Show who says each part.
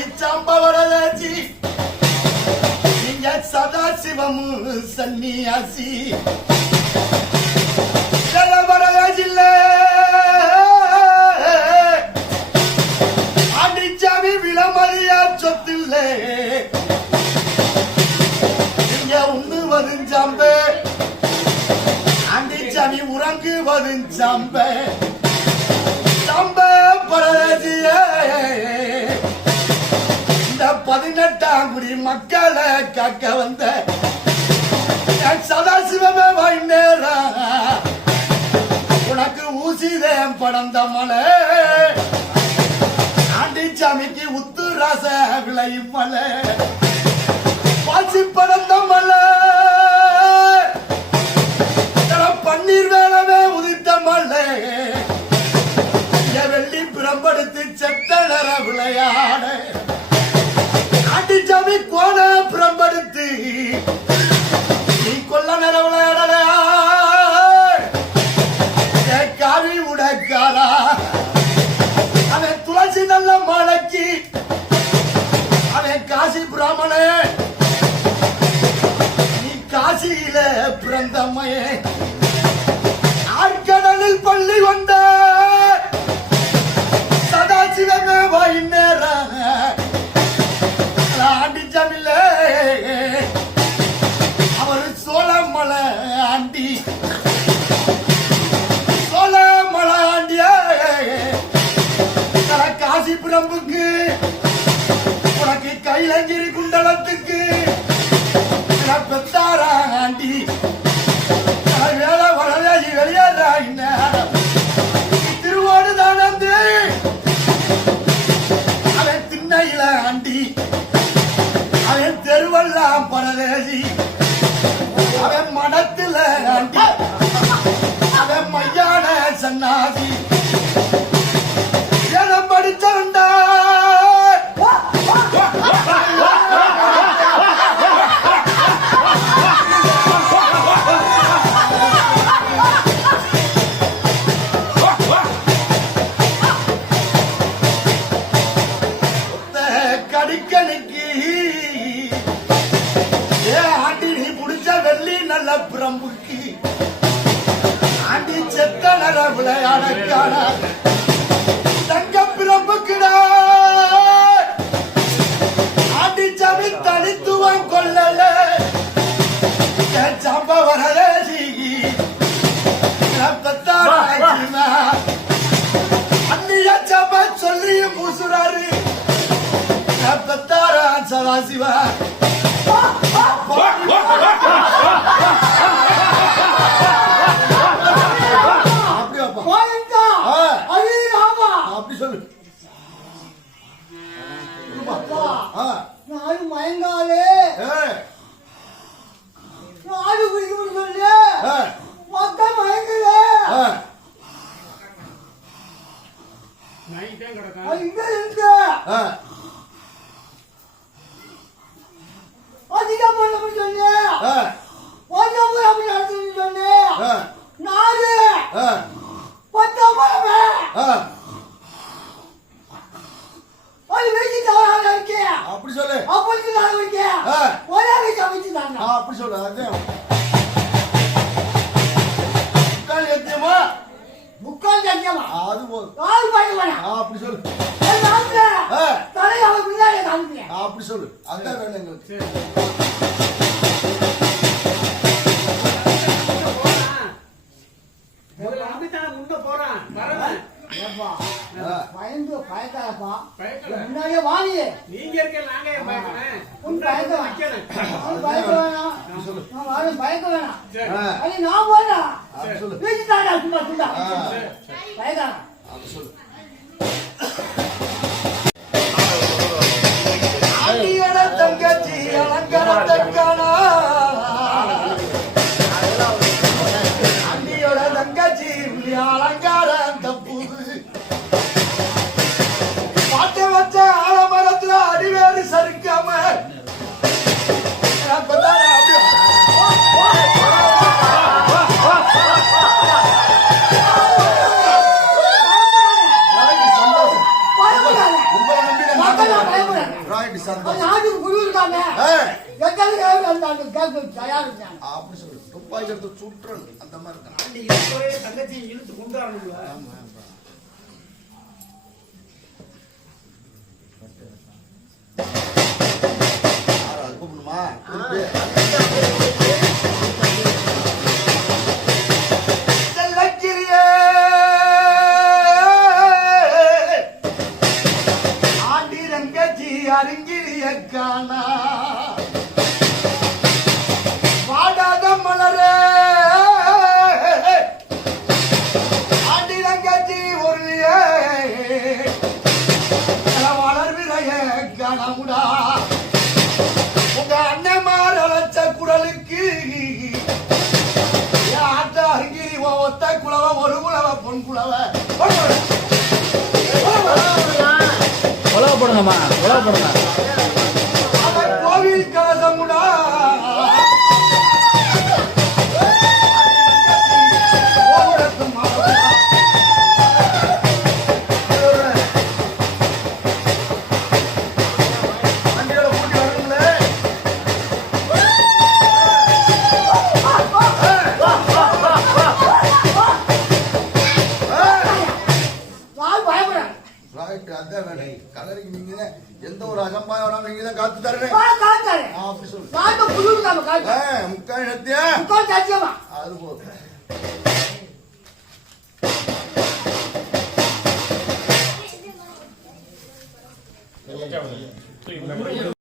Speaker 1: Aunty சம்பவரதாச்சி நீங்க சதாசிவம் சன்னியாசி ஜலவரதாச்சில்ல ஆண்டிச்சாமி விலமறியா சொத்தில்லை நீங்க உண்டு வருஞ்சாம்பே ஆண்டிச்சாமி உறங்கு வருஞ்சாம்பே சம்ப பரதேசியே பதினெட்டாம் மக்களை காக்க வந்த. சதாசிவமே சதாசிவமே வைநேரா உனக்கு ஊசிதேன் படந்த மலை. ஆண்டிச்சாமிக்கு உத்துராச விளையும் மலை. பிறந்தம்மையே. ஆழ்கடலில் பள்ளி வந்த சதாசிவமே ஆண்டி ஆண்டிச்சமில்ல அவர் சோழமலை ஆண்டி. சோழமலை ஆண்டிய. காசி பிரம்புக்கு உனக்கு கைலங்கிரி குண்டலத்துக்கு பெத்தாரா? கடிக்கனுக்கு ஏ ஆண்டி நீ புடிச்ச வெள்ளி நல்ல பிரம்புக்கு. ஆண்டி செத்த நர விளையாடக்கான பெத்தாரா சதாசிவா அப்படி முக்கால் எத்தியமா
Speaker 2: முக்கால் சத்தியமா
Speaker 1: அது போதும்
Speaker 2: கால் பாய்க்க
Speaker 1: அப்படி சொல்லு
Speaker 2: என் நாட்டுல
Speaker 1: ஆ.
Speaker 2: தலை அவன் பின்னாடி
Speaker 1: அப்படி சொல்லு அதான் வேணும் எங்களுக்கு
Speaker 2: பயக்காதப்பா. முன்னாடியே வாங்கி
Speaker 3: நீங்க இருக்க நாங்க
Speaker 2: உன் பயக்க வேணாம். பயக்க வேணாம் நான் பயக்க வேணாம். அது நான் போறேன். சும்மா
Speaker 1: சொல்லு.
Speaker 4: தங்கச்சி தங்கச்சி அலங்காரம்
Speaker 5: அப்படி சொல்லு துப்பாக்கி எடுத்து அந்த மாதிரி
Speaker 3: இருக்கான் தங்கச்சியை இழுத்து கொண்டாடணும்ல
Speaker 1: கூப்பிடுமா அறிஞிரிய காணா.
Speaker 2: பண்ணணுமா எவ்வளோ
Speaker 5: பண்ணணும் முக்கால் சத்தியா
Speaker 2: முக்கால் சத்தியமா
Speaker 5: அது போதும் Thank you.